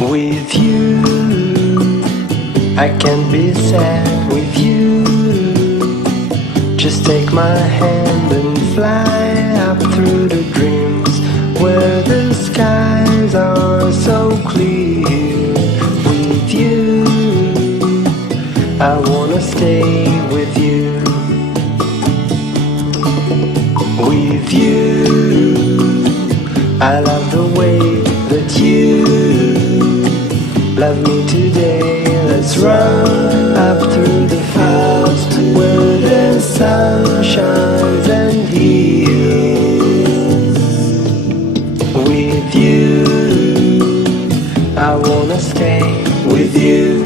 With you, I can't be sad with you. Just take my hand and fly up through the dreams where the skies are so clear. With you, I wanna stay with you. With you, I love the way that you love me today. Let's run up through the fields where the sun shines and heals. With you, I wanna stay with you.